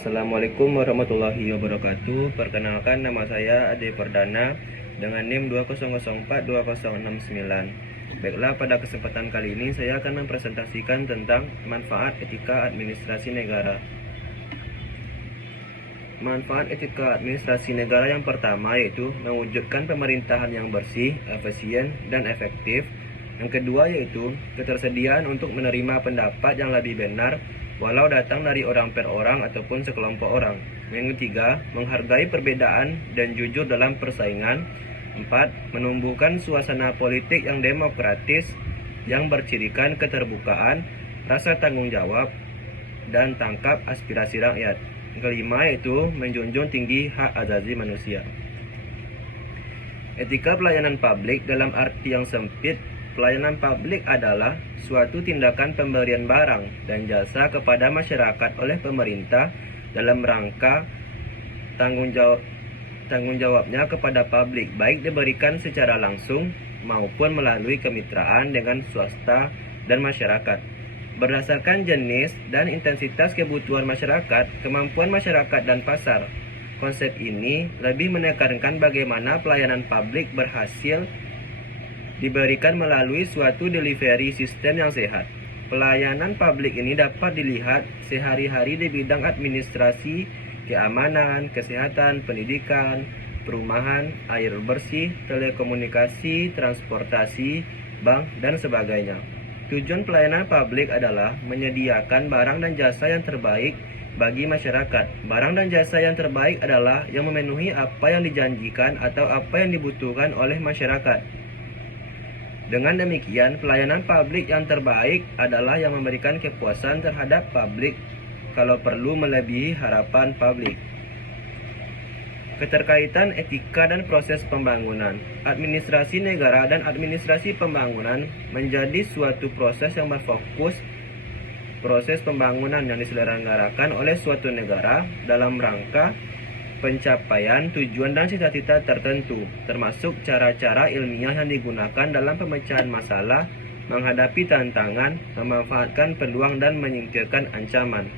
Assalamualaikum warahmatullahi wabarakatuh. Perkenalkan, nama saya Ade Perdana dengan NIM 200420069. Baiklah, pada kesempatan kali ini saya akan mempresentasikan tentang manfaat etika administrasi negara. Manfaat etika administrasi negara yang pertama yaitu mewujudkan pemerintahan yang bersih, efisien, dan efektif. Yang kedua yaitu ketersediaan untuk menerima pendapat yang lebih benar walau datang dari orang per orang ataupun sekelompok orang. Yang ketiga, menghargai perbedaan dan jujur dalam persaingan. 4. Menumbuhkan suasana politik yang demokratis yang bercirikan keterbukaan, rasa tanggung jawab, dan tangkap aspirasi rakyat. Yang kelima yaitu menjunjung tinggi hak asasi manusia. Etika pelayanan publik dalam arti yang sempit. Pelayanan publik adalah suatu tindakan pemberian barang dan jasa kepada masyarakat oleh pemerintah dalam rangka tanggung jawabnya kepada publik, baik diberikan secara langsung maupun melalui kemitraan dengan swasta dan masyarakat. Berdasarkan jenis dan intensitas kebutuhan masyarakat, kemampuan masyarakat dan pasar. Konsep ini lebih menekankan bagaimana pelayanan publik berhasil diberikan melalui suatu delivery sistem yang sehat. Pelayanan publik ini dapat dilihat sehari-hari di bidang administrasi, keamanan, kesehatan, pendidikan, perumahan, air bersih, telekomunikasi, transportasi, bank, dan sebagainya. Tujuan pelayanan publik adalah menyediakan barang dan jasa yang terbaik bagi masyarakat. Barang dan jasa yang terbaik adalah yang memenuhi apa yang dijanjikan atau apa yang dibutuhkan oleh masyarakat. Dengan demikian, pelayanan publik yang terbaik adalah yang memberikan kepuasan terhadap publik, kalau perlu melebihi harapan publik. Keterkaitan etika dan proses pembangunan. Administrasi negara dan administrasi pembangunan menjadi suatu proses yang berfokus proses pembangunan yang diselenggarakan oleh suatu negara dalam rangka pencapaian tujuan dan cita-cita tertentu, termasuk cara-cara ilmiah yang digunakan dalam pemecahan masalah, menghadapi tantangan, memanfaatkan peluang, dan menyingkirkan ancaman.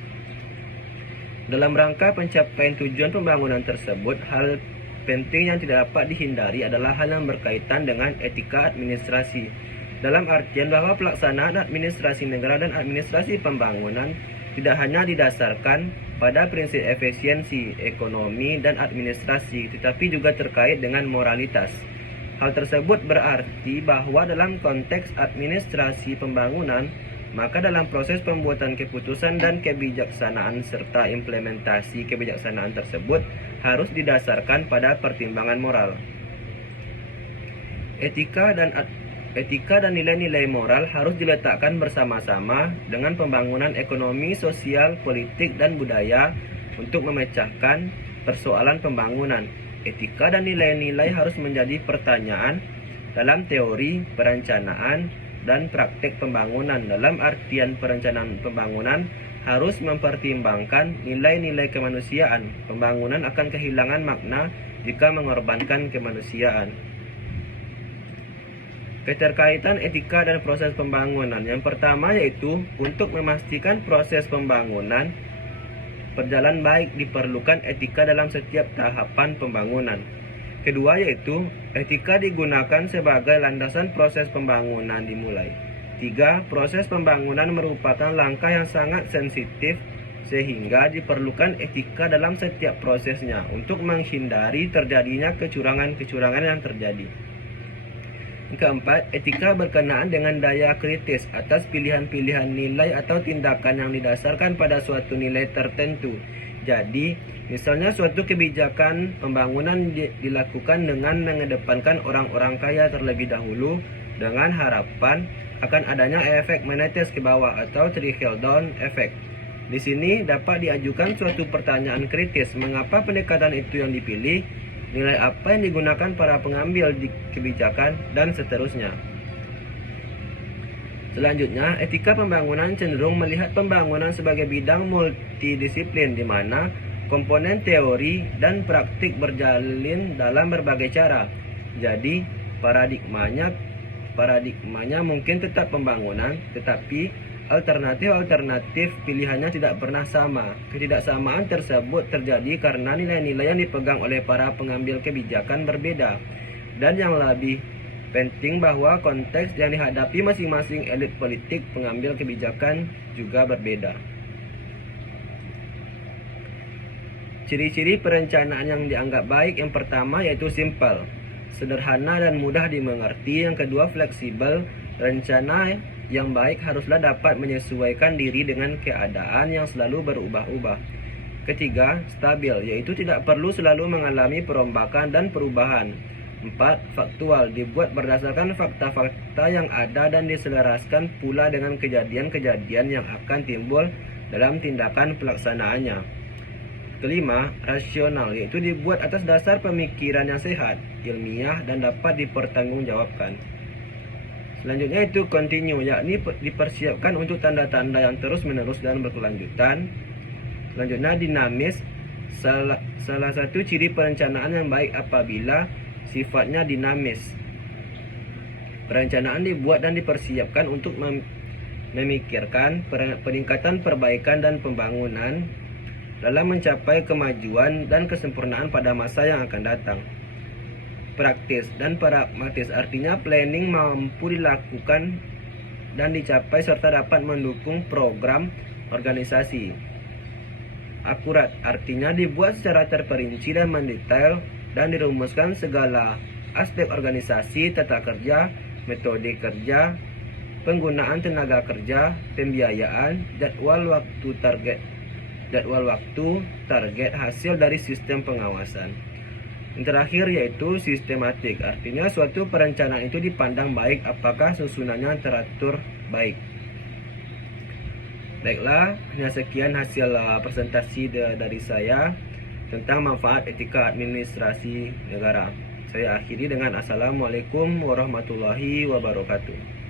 Dalam rangka pencapaian tujuan pembangunan tersebut, hal penting yang tidak dapat dihindari adalah hal yang berkaitan dengan etika administrasi. Dalam artian bahwa pelaksanaan administrasi negara dan administrasi pembangunan tidak hanya didasarkan pada prinsip efisiensi, ekonomi, dan administrasi, tetapi juga terkait dengan moralitas. Hal tersebut berarti bahwa dalam konteks administrasi pembangunan, maka dalam proses pembuatan keputusan dan kebijaksanaan serta implementasi kebijaksanaan tersebut harus didasarkan pada pertimbangan moral. Etika dan nilai-nilai moral harus diletakkan bersama-sama dengan pembangunan ekonomi, sosial, politik, dan budaya untuk memecahkan persoalan pembangunan. Etika dan nilai-nilai harus menjadi pertanyaan dalam teori, perencanaan, dan praktek pembangunan. Dalam artian perencanaan pembangunan harus mempertimbangkan nilai-nilai kemanusiaan. Pembangunan akan kehilangan makna jika mengorbankan kemanusiaan. Keterkaitan etika dan proses pembangunan. Yang pertama yaitu untuk memastikan proses pembangunan berjalan baik diperlukan etika dalam setiap tahapan pembangunan. Kedua yaitu etika digunakan sebagai landasan proses pembangunan dimulai. 3. Proses pembangunan merupakan langkah yang sangat sensitif sehingga diperlukan etika dalam setiap prosesnya untuk menghindari terjadinya kecurangan-kecurangan yang terjadi. Keempat, etika berkenaan dengan daya kritis atas pilihan-pilihan nilai atau tindakan yang didasarkan pada suatu nilai tertentu. Jadi, misalnya suatu kebijakan pembangunan dilakukan dengan mengedepankan orang-orang kaya terlebih dahulu dengan harapan akan adanya efek menetes ke bawah atau trickle down effect. Di sini dapat diajukan suatu pertanyaan kritis, mengapa pendekatan itu yang dipilih? Nilai apa yang digunakan para pengambil kebijakan, dan seterusnya. Selanjutnya, etika pembangunan cenderung melihat pembangunan sebagai bidang multidisiplin di mana komponen teori dan praktik berjalin dalam berbagai cara. Jadi, paradigmanya mungkin tetap pembangunan, tetapi Alternatif pilihannya tidak pernah sama. Ketidaksamaan tersebut terjadi karena nilai-nilai yang dipegang oleh para pengambil kebijakan berbeda. Dan yang lebih penting bahwa konteks yang dihadapi masing-masing elit politik pengambil kebijakan juga berbeda. Ciri-ciri perencanaan yang dianggap baik yang pertama yaitu simple, sederhana dan mudah dimengerti. Yang kedua fleksibel. Rencana yang baik haruslah dapat menyesuaikan diri dengan keadaan yang selalu berubah-ubah. Ketiga, stabil, yaitu tidak perlu selalu mengalami perombakan dan perubahan. 4. Faktual, dibuat berdasarkan fakta-fakta yang ada dan diselaraskan pula dengan kejadian-kejadian yang akan timbul dalam tindakan pelaksanaannya. Kelima, rasional, yaitu dibuat atas dasar pemikiran yang sehat, ilmiah, dan dapat dipertanggungjawabkan. Selanjutnya itu continue, yakni dipersiapkan untuk tanda-tanda yang terus-menerus dan berkelanjutan. Selanjutnya dinamis, salah satu ciri perencanaan yang baik apabila sifatnya dinamis. Perencanaan dibuat dan dipersiapkan untuk memikirkan peningkatan perbaikan dan pembangunan dalam mencapai kemajuan dan kesempurnaan pada masa yang akan datang. Praktis dan pragmatis, artinya planning mampu dilakukan dan dicapai serta dapat mendukung program organisasi. Akurat, artinya dibuat secara terperinci dan mendetail dan dirumuskan segala aspek organisasi, tata kerja, metode kerja, penggunaan tenaga kerja, pembiayaan, jadwal waktu, target hasil dari sistem pengawasan. Yang terakhir yaitu sistematik, artinya suatu perencanaan itu dipandang baik apakah susunannya teratur baik. Baiklah, hanya sekian hasil presentasi dari saya tentang manfaat etika administrasi negara. Saya akhiri dengan Assalamualaikum warahmatullahi wabarakatuh.